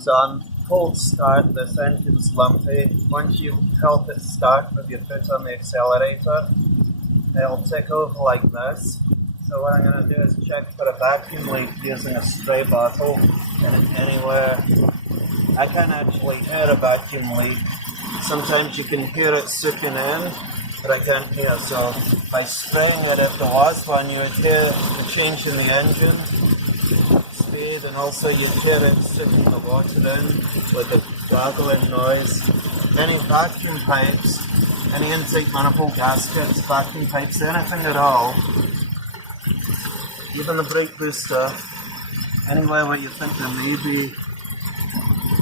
So on cold start, this engine's lumpy. Once you help it start with your foot on the accelerator, it'll tick over like this. So what I'm going to do is check for a vacuum leak using a spray bottle, and anywhere. I can actually hear a vacuum leak. Sometimes you can hear it soaking in, but I can't hear. So by spraying it, if there was one, you would hear the change in the engine speed, and also you'd hear it soaking the water in with a gargling noise. Any vacuum pipes, any intake manifold gaskets, vacuum pipes, anything at all, even the brake booster, anywhere where you think there may be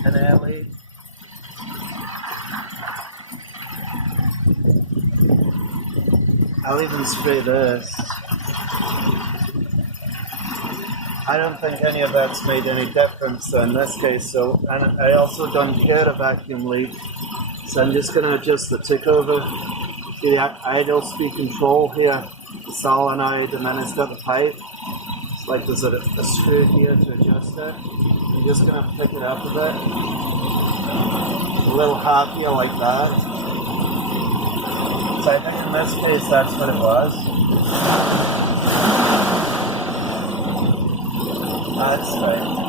an air leak. I'll even spray this. I don't think any of that's made any difference in this case, so, and I also don't hear a vacuum leak, so I'm just going to adjust the tick over. See the idle speed control here, the solenoid, and then it's got the pipe. It's like there's a screw here to adjust it. I'm just going to pick it up a bit. A little happier like that. So I think in this case that's what it was. That's right.